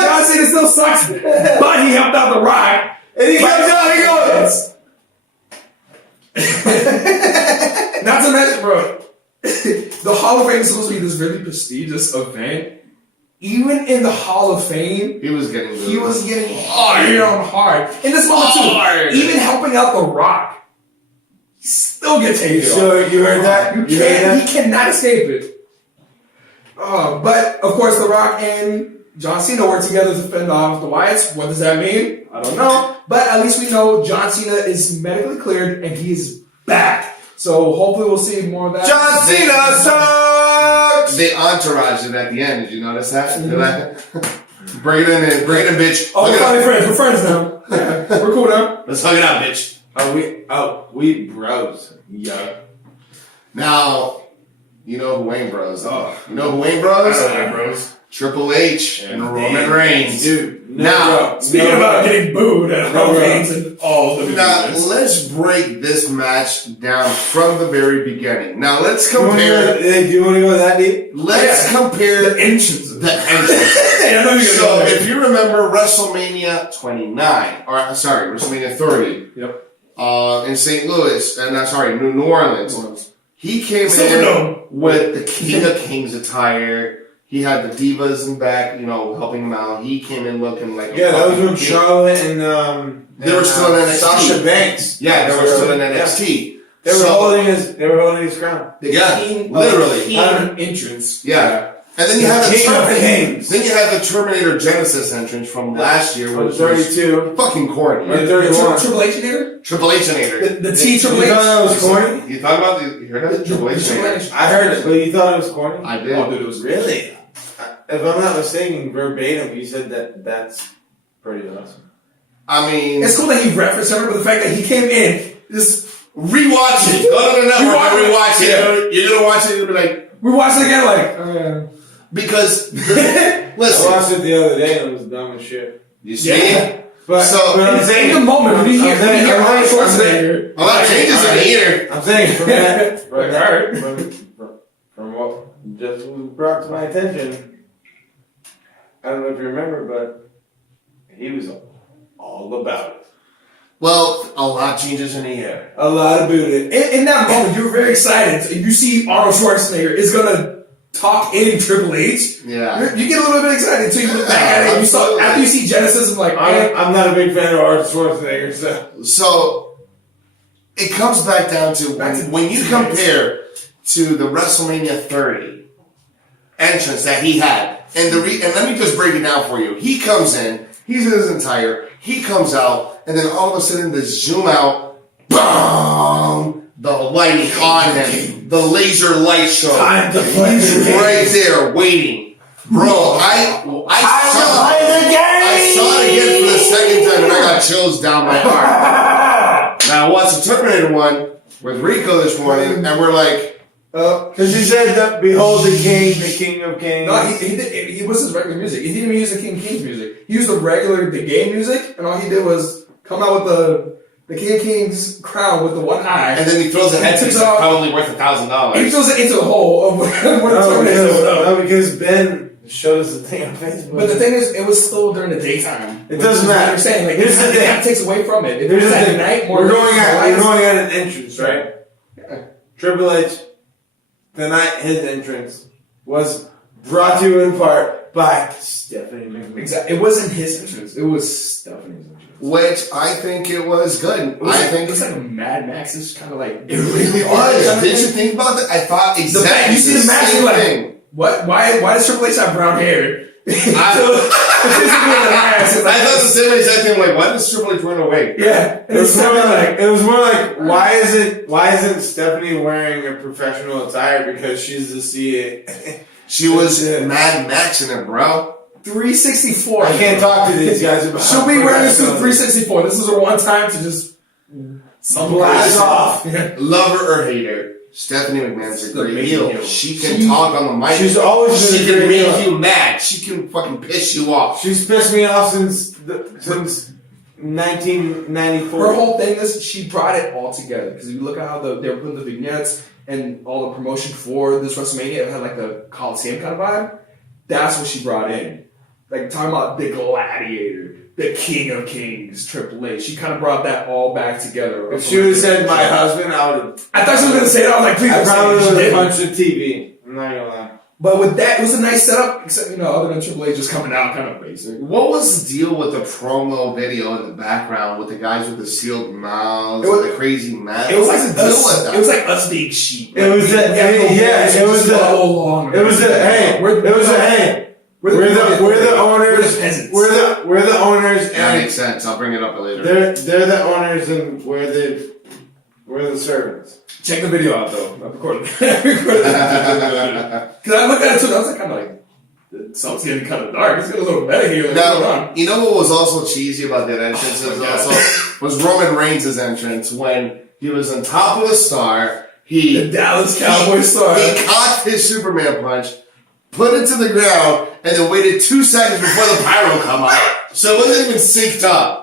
John Cena still sucks, but he helped out the Rock. And he comes out, he goes. Not to mention, bro, the Hall of Fame is supposed to be this really prestigious event. Even in the Hall of Fame, He was getting hit on hard. In this moment too, even helping out the Rock, he still gets hated on. So you heard that? He cannot escape it. But of course, the Rock and John Cena work together to fend off the Wyatts. What does that mean? I don't know. But at least we know John Cena is medically cleared and he is back. So hopefully we'll see more of that. John Cena sucks! They entourage it at the end. Did you notice that? They're like, bring it in, bitch. Oh, we're finally friends. We're friends now. Yeah, we're cool now. Let's hug it out, bitch. We bros. Yeah. Now, you know who Wayne Bros. You know who Wayne Bros? Bros. Triple H and Roman Reigns. Dude. Now, Speaking about getting booed at Roman Reigns and all the now let's break this match down from the very beginning. Now let's compare. Do you want to go that deep? Let's compare the entrance. the entrance. I know you're So gonna go there. if you remember WrestleMania 29, or WrestleMania 30, Yep. in St. Louis, New Orleans, he came in Silverdome. with the King of Kings attire. He had the divas in back, helping him out. He came in looking like Yeah, that was when king. Charlotte and They were still in NXT. Sasha Banks. Yeah, they were still in NXT. They were holding his crown. Literally. Entrance. Yeah. And then you had King of Kings. Then you had the Terminator Genesis entrance from last year, From which 32. was fucking corny. Or 31. Triple H there? Triple H-nator. The T Triple H. You thought that was corny? You thought about you heard that? Triple H-nator. I heard it, but you thought it was corny? I did. Oh, dude, it was Really? If I'm not mistaken, verbatim, you said that's pretty awesome. I mean, It's cool that he referenced him, but the fact that he came in, just rewatch it. Go to the network and rewatch it. Yeah. You're gonna watch it. You'll be like, we watched it again, like, oh yeah. because I listen, watched it the other day and it was dumb as shit. you see, Yeah. But I'm In saying the moment, when you hear Arnold Schwarzenegger, a lot of changes in the eater. I'm saying from that, Alright. from what just was brought to my attention, I don't know if you remember, but he was all about it. Well, a lot changes in the air. A lot of booted. in that moment, you were very excited. You see Arnold Schwarzenegger is gonna talk in Triple H. Yeah. You get a little bit excited until you look back at it. And after you see Genesis, I'm like, I'm not a big fan of Arnold Schwarzenegger, So it comes back down to when you compare to the WrestleMania 30 entrance that he had, and let me just break it down for you. He comes in, he's in his attire, he comes out, and then all of a sudden the zoom out, boom, the lighting on him, the laser light show. Time to play He's the game. right there waiting. Bro, I saw it again for the second time and I got chills down my heart. Now I watched the Terminator one with Rico this morning and we're like, because he said that, behold the king of kings. no, he was his regular music. He didn't even use the King of Kings music. He used the game music, and all he did was come out with the King of Kings crown with the one eye. and then he throws a headpiece that's probably worth $1,000. He throws it into the hole of what No, because Ben showed us the thing on Facebook. But the thing is, it was still during the daytime. It doesn't matter. You're saying like Here's the it thing. kind of takes away from it. If Here's it was the at thing. night, We're going at an entrance, right? Yeah. Triple H, tonight his entrance was brought to you in part by Stephanie McMahon. Exactly. It wasn't his entrance. It was Stephanie's entrance. Which I think it was good. I think it's like a Mad Max is kind of like it really was. Did you think about that? I thought exactly you see the match, same you're like, thing. what? Why does Triple H have brown hair? I thought the same exact thing. Like, why does Triple H run away? Yeah, It was more like why isn't Stephanie wearing a professional attire because she's the She was Mad Maxing it, bro. 364. I can't talk to these guys about. She'll be wearing a suit 364. This is her one time to just blast off. Love her or hate her. Stephanie McMahon's a great heel. She can talk on the mic. She's always She been a can great make heel. you mad. She can fucking piss you off. She's pissed me off since 1994. Her whole thing is she brought it all together. Because if you look at how they were putting the vignettes and all the promotion for this WrestleMania, it had like the Coliseum kind of vibe. That's what she brought in. Like talking about the Gladiator, the King of Kings, Triple H. She kind of brought that all back together. If she would have said my husband, I would have. I thought she was going to say that. I was like, please I don't say probably it. She would have didn't. punched the TV. I'm not gonna lie. But with that, it was a nice setup, except, other than Triple H just coming out kind of basic. What was the deal with the promo video in the background with the guys with the sealed mouths It was- and the crazy masks? It was like What's the deal with us. that? It was like us being sheep. It was Like, a- we have no yeah, voice, it was just a- follow along. It was a hey. We're We're the owners. We're the peasants. We're the owners, That and makes sense. I'll bring it up later. they're the owners, and we're the servants. Check the video out though. I recorded it. Because I looked at it too, and I was like, kind of like, something's getting kind of dark. It's getting a little meta here. Like, what's going Now, on? you know what was also cheesy about that entrance was Roman Reigns' entrance when he was on top of the star. The Dallas Cowboys star. He caught his Superman punch, put it to the ground, and then waited 2 seconds before the pyro come out. So it wasn't even synced up.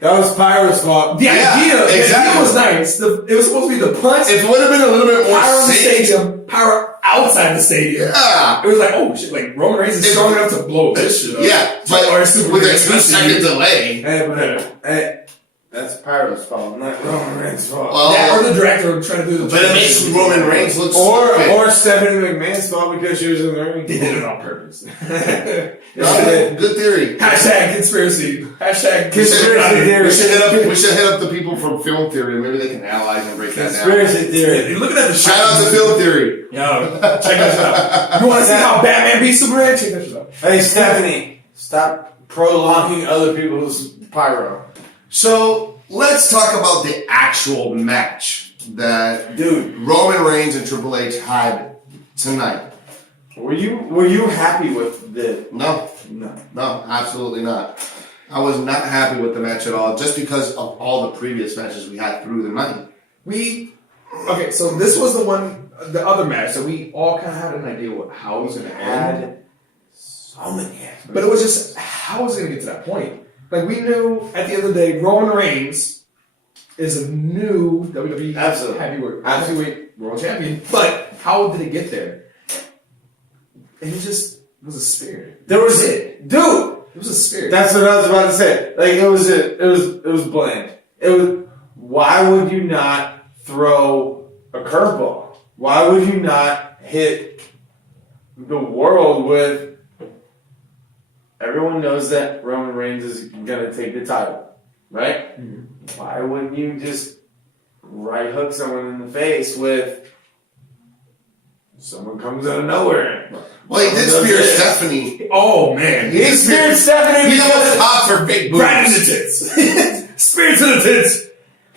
That was Pyro's fault. The idea exactly. was nice. It was supposed to be the punch. If it would have been a little bit more Power in the synced, stadium, power outside the stadium. yeah. It was like, oh shit, like Roman Reigns is strong enough to blow this shit up. Yeah, but Or Superman with a is 2 second delay. Hey, but hey, that's Pyro's fault, not Roman Reigns' fault. Well, That or the director trying to do the but it makes Roman Reigns look stupid. Or Stephanie McMahon's fault because she was in the ring. They did it on purpose. Good theory. Hashtag conspiracy. Hashtag Conspiracy theory. We should hit up the people from Film Theory. Maybe they can analyze and break that down. Conspiracy theory. You're looking at the Shout out to Film Theory. Yo, check that shit out. You want to see how Batman beats Superman? Check that shit out. Hey, Stephanie, stop prolonging other people's pyro. So let's talk about the actual match that Dude, Roman Reigns and Triple H had tonight. were you happy with the No, no? absolutely not. I was not happy with the match at all, just because of all the previous matches we had through the night. Okay, so this was the other match that we all kind of had an idea how it was going to end. Had so many aspects. But it was just, how was it going to get to that point? Like, we knew at the end of the day, Roman Reigns is a new WWE Absolutely. heavyweight world champion. But how did it get there? And it just was a spirit. There was it. Dude, It was a spirit. that's what I was about to say. Like it was bland. It was. Why would you not throw a curveball? Why would you not hit the world with? Everyone knows that Roman Reigns is gonna take the title, right? Mm-hmm. Why wouldn't you just right hook someone in the face with? Someone comes out of nowhere. Well, he did Someone spear does it. Stephanie. Oh, man. He speared Stephanie He almost because popped her big boobs. Right in the tits. Spirit to the tits.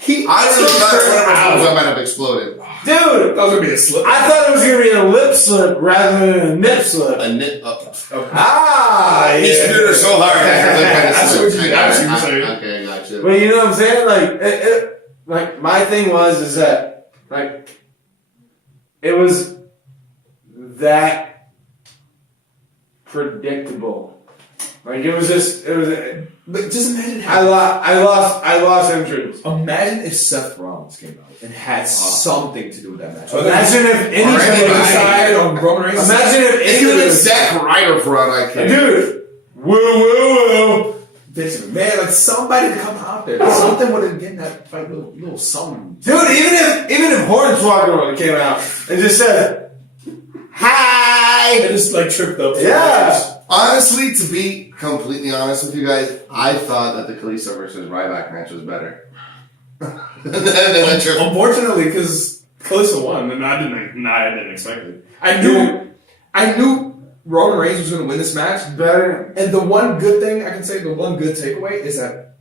I really took thought her one of her out. boobs might have exploded. dude, That was going to be a slip. I thought it was gonna be a lip slip rather than a nip slip. A nip. Ah, He speared her so hard that her lip had to I see slip. what you- I got I see it. what you're saying. Okay, I got you. But you know what I'm saying? Like my thing is that like it was that predictable. Like it was. But just imagine I lost interest. Imagine if Seth Rollins came out and had something to do with that match. Imagine if Anybody anybody. side on Roman Reigns. Imagine if Even anybody. if Zack Ryder for all I care. Dude, woo. Vince McMahon, like somebody to come out there. Something would have given that fight a little something. Dude, even if Hornswoggle would have came out and just said, "Hi," They just like tripped up. yeah. Honestly, to be completely honest with you guys, I thought that the Kalisto versus Ryback match was better. Unfortunately, because Kalisto won, and I didn't expect it. I knew Roman Reigns was going to win this match. Better. And the one good thing I can say, the one good takeaway is that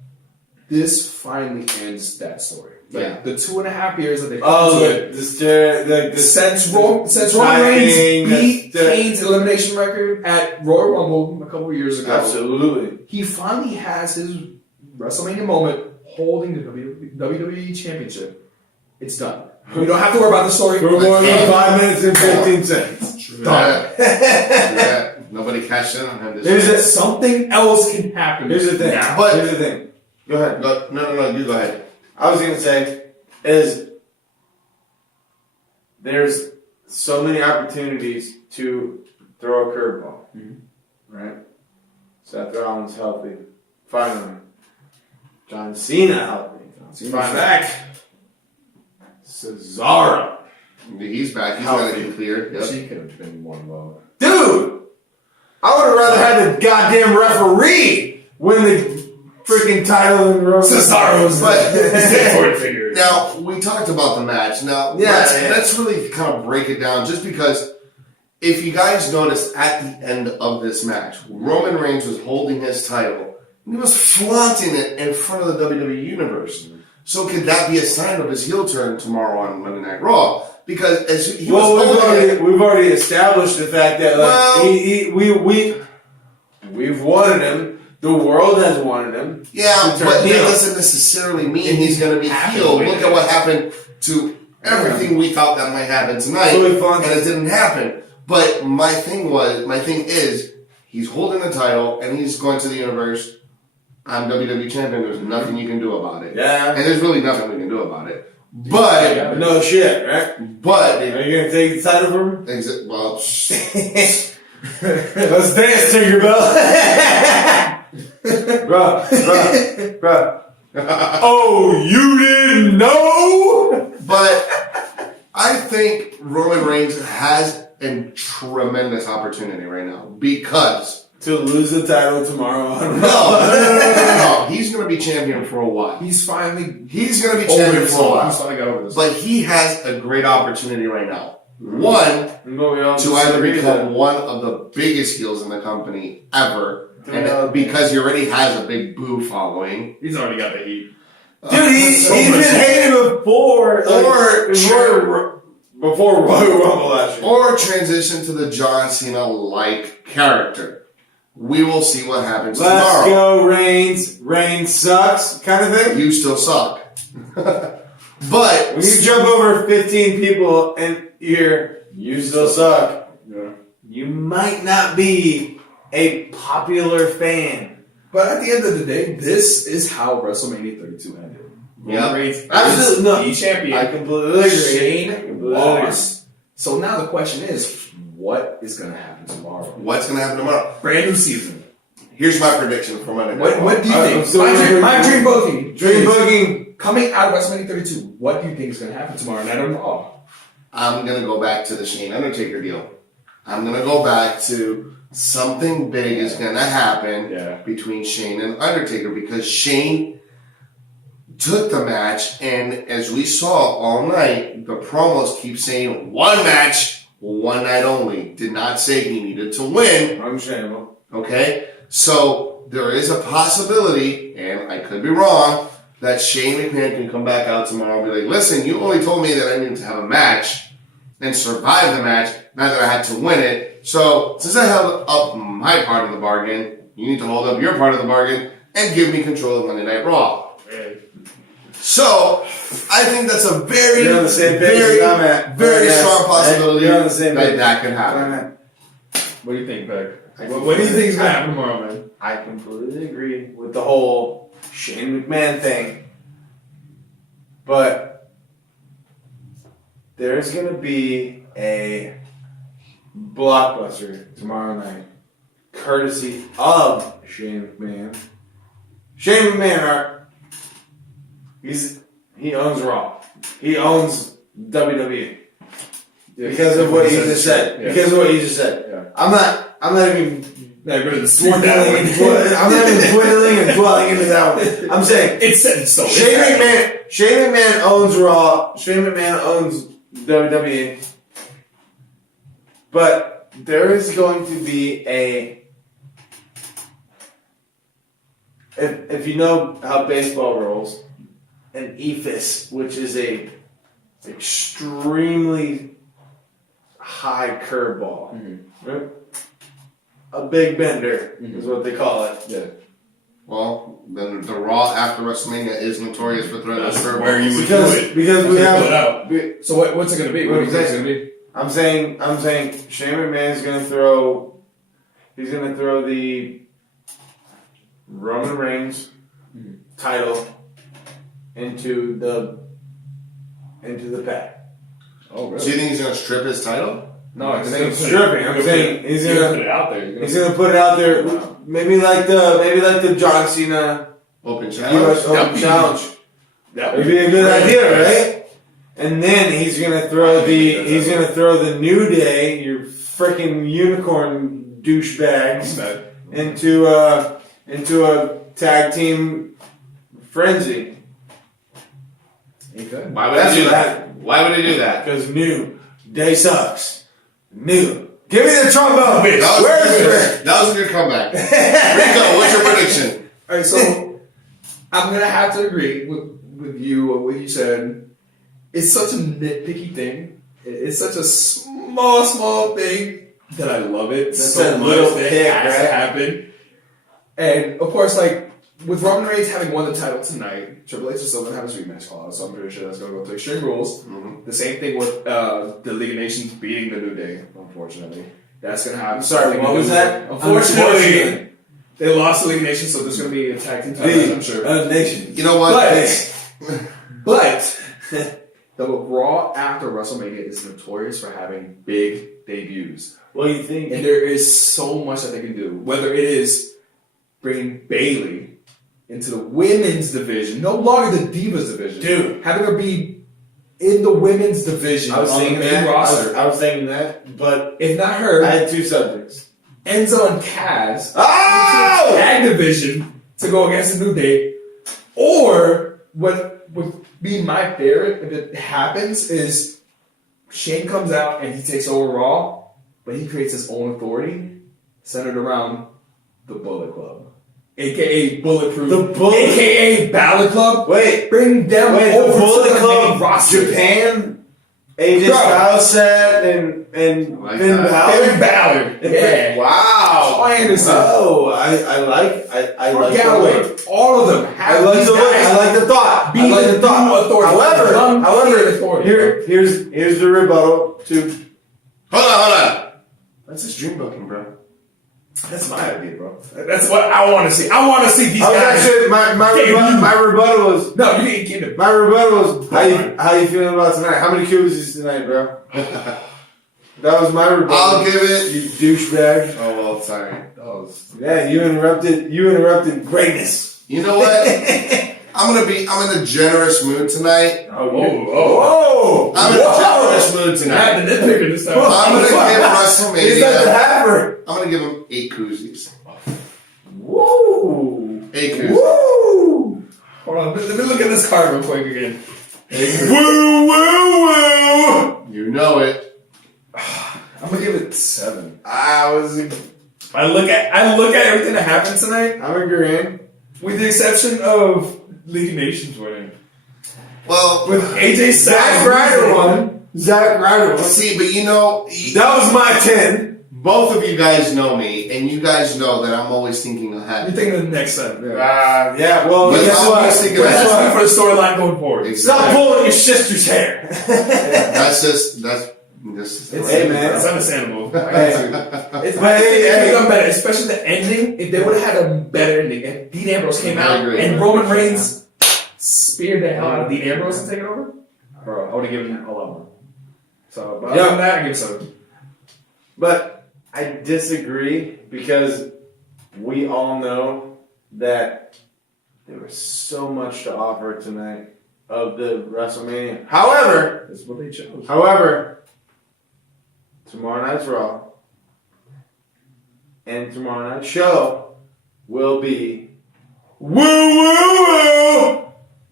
this finally ends that story. Yeah. The 2.5 years that they Oh, it. Since Roman Reigns beat Kane's elimination record at Royal Rumble a couple years ago. Absolutely. He finally has his WrestleMania moment holding the WWE Championship. It's done. We don't have to worry about the story. For more than 5 minutes and 15 seconds. Done. Yeah. Nobody cashed in on him this year. Something else can happen. Here's the thing. Now. But here's the thing. Go ahead. No, you go ahead. I was going to say is there's so many opportunities to throw a curveball, right? Seth Rollins healthy, finally. John Cena healthy, Cena's back. Cesaro, He's back. He's got to get cleared. Yep. She could have been more involved. dude. I would have rather had the goddamn referee win the freaking title than Cesaro's But figure. now we talked about the match. Now let's really kind of break it down, just because if you guys noticed at the end of this match, Roman Reigns was holding his title and he was flaunting it in front of the WWE Universe. So could that be a sign of his heel turn tomorrow on Monday Night Raw? Because as he we've already established the fact that we've wanted him. The world has wanted him. Yeah, but that doesn't necessarily mean he's going to be healed. Look at what happened to everything we thought that might happen tonight, and it didn't happen. But my thing is, he's holding the title and he's going to the universe. I'm WWE champion. There's nothing you can do about it. Yeah, and there's really nothing we can do about it. But no shit, right? But are you gonna take the title from him? Well, let's dance, Tinkerbell. Bro. Oh, you didn't know? But I think Roman Reigns has a tremendous opportunity right now because. To lose the title tomorrow on No. He's going to be champion for a while. He's going to be champion for a while. He's finally got over this. But he has a great opportunity right now. One, to either become one of the biggest heels in the company ever, and because he already has a big boo following. He's already got the heat. Dude, he's been hated before. Before Royal Rumble last year. Or transition to the John Cena-like character. We will see what happens tomorrow. Let's go, Reigns. Reigns sucks, kind of thing. You still suck. But when you jump over 15 people and you still suck. Yeah. You might not be a popular fan. But at the end of the day, this is how WrestleMania 32 ended. Yeah, absolutely. No, the champion. I completely agree. Shane lost. So now the question is, what is going to happen tomorrow? What's going to happen tomorrow? Brand new season. Here's my prediction for Monday Night. What do you think? My dream booking. Dream booking. Coming out of WrestleMania 32, what do you think is going to happen tomorrow night on Raw? I'm going to go back to the Shane Undertaker deal. I'm going to go back to something big is going to happen between Shane and Undertaker, because Shane took the match, and as we saw all night, the promos keep saying one match, one night only. Did not say he needed to win. Understandable. Okay? So there is a possibility, and I could be wrong, that Shane McMahon can come back out tomorrow and be like, listen, you only told me that I needed to have a match and survive the match, not that I had to win it. So since I held up my part of the bargain, you need to hold up your part of the bargain and give me control of Monday Night Raw. So I think that's a very strong possibility that could happen. What do you think, Beck? What do you think is going to happen tomorrow, man? I completely agree with the whole Shane McMahon thing. But there's going to be a blockbuster tomorrow night, courtesy of Shane McMahon. Shane McMahon, he owns Raw. He owns WWE. Because of what you just said. Yeah. Because of what you just said. Yeah. I'm not even dwindling and dwelling into that one. I'm saying it's set in stone. Shane McMahon owns Raw. Shane McMahon owns WWE. But there is going to be if you know how baseball rolls, an ephes, which is a extremely high curveball. Right? A big bender is what they call it. Yeah. Well, then the Raw after WrestleMania is notorious for throwing those curveballs. Where you would because we have. So what's it going to be? What do you think it's going to be? I'm saying Shane McMahon's going to throw. He's going to throw the Roman Reigns title into the pack. Oh, really? So you think he's going to strip his title? No, I'm saying stripping. I'm saying he's going to put it out there. He's going to put it out there. Maybe like the John Cena Open US challenge. Open Challenge. That Would be a good idea, right? And then he's gonna throw the New Day, your freaking unicorn douchebags, into a tag team frenzy. Okay. Why would he do that? Why would he do that? Because New Day sucks. New. Give me the trombone, bitch. That was a good comeback. Rico, what's your prediction? All right, so I'm gonna have to agree with you on what you said. It's such a nitpicky thing. It's such a small thing that I love it. That's so a much little that pick, has to right? happen. And of course, like with Roman Reigns having won the title tonight, Triple H is still gonna have his rematch clause, so I'm pretty sure that's gonna go to Extreme Rules. The same thing with the League of Nations beating the New Day. Unfortunately, that's gonna happen. I'm sorry, what was that? Unfortunately, they lost the League of Nations, so there's gonna be a tag team title, I'm sure. Nation. You know what? But the Raw after WrestleMania is notorious for having big debuts. What do you think? And there is so much that they can do. Whether it is bringing Bayley into the women's division, no longer the Divas division. Dude. Having her be in the women's division I was on the thinking main that. roster. I was thinking that, but If not her, I had two subjects. Enzo and Kaz Oh! tag division to go against the New Day. Or what would be my favorite if it happens is Shane comes out and he takes over Raw, but he creates his own authority centered around the Bullet Club. AKA Bulletproof. The Bullet- AKA Balor Club. Wait, Bring them the over Bullet to the Club, main roster. Japan, AJ Bro. Styles set, and Like Finn that. Balor. Finn Balor. Yeah. Wow. Shawn Anderson. Oh, I like Mark the Galloway. look. All of them. I Have like these the look. guys I like the thought. be I like the the thought. new authority. However, authority. here's the rebuttal to. Hold on. That's his dream booking, bro. That's my idea, bro. That's what I want to see. I want to see these I was guys. actually my rebuttal was No, you didn't get it. my rebuttal was how you feeling about tonight? How many cubes is tonight, bro? That was my rebuttal. I'll give it. You douchebag. Oh well, sorry. That was. Yeah, you interrupted greatness. You know what? I'm in a generous mood tonight. Whoa! I'm in a generous mood Not tonight. the nitpicker this time. I'm gonna give He's like the WrestleMania. Happer. I'm gonna give him 8 koozies. Woo! 8 koozies. Woo! Hold on, let me look at this card real quick again. Woo! Woo! You know it. I'm gonna give it 7. I I look at everything that happened tonight, I'm agreeing. with the exception of League of Nations winning. Well, With AJ Zack Ryder won. Zack Ryder won. see, but you know, That was my 10. both of you guys know me, and you guys know that I'm always thinking You're ahead. thinking of the next time. Yeah. Yeah, well, But guess I'm what? always thinking Guess ahead. what? For the storyline going forward. Stop pulling your sister's hair. That's just Hey, man. It's understandable. Hey. It's But hey, it's hey. done better, especially the ending. If they would have had a better ending, if Dean Ambrose came I out agree. and Roman Reigns speared the hell out of Dean Ambrose and take it over, bro, I would have given him a lot more. So, but other than that, I give it 7. But I disagree because we all know that there was so much to offer tonight of the WrestleMania. However, That's what they chose. tomorrow night's Raw and tomorrow night's show will be woo woo woo.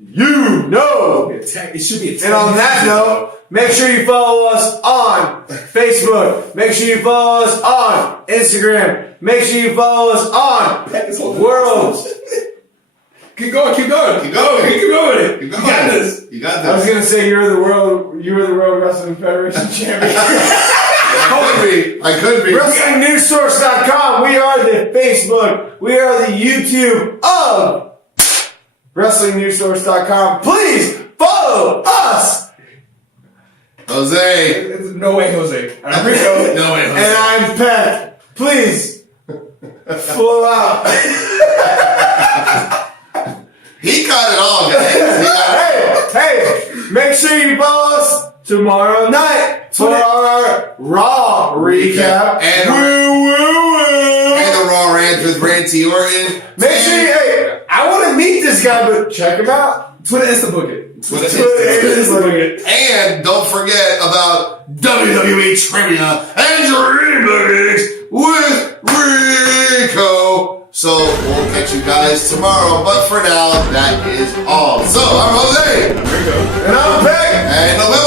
You know. It should be a And on that note, make sure you follow us on Facebook. Make sure you follow us on Instagram. Make sure you follow us on World Keep going. Keep going. Keep going. Keep You going. got this. You got I was this. gonna say you were the World Wrestling Federation champion. I could be. WrestlingNewsSource.com. We are the Facebook. We are the YouTube of WrestlingNewsSource.com. Please follow us. Jose. No way, Jose. I'm Rico. No way, Jose. And I'm Pat. Please flow out. He got it all, guys. Hey, make sure you follow us tomorrow night for our Raw recap. And the Raw Rant with Randy Orton. Make sure you, hey, I want to meet this guy, but check him out. Twitter Insta book it. And don't forget about WWE Trivia and Dreamers with Rico. So we'll catch you guys tomorrow. But for now, that is all. So I'm Jose. I'm Rico. And I'm Peg. And November.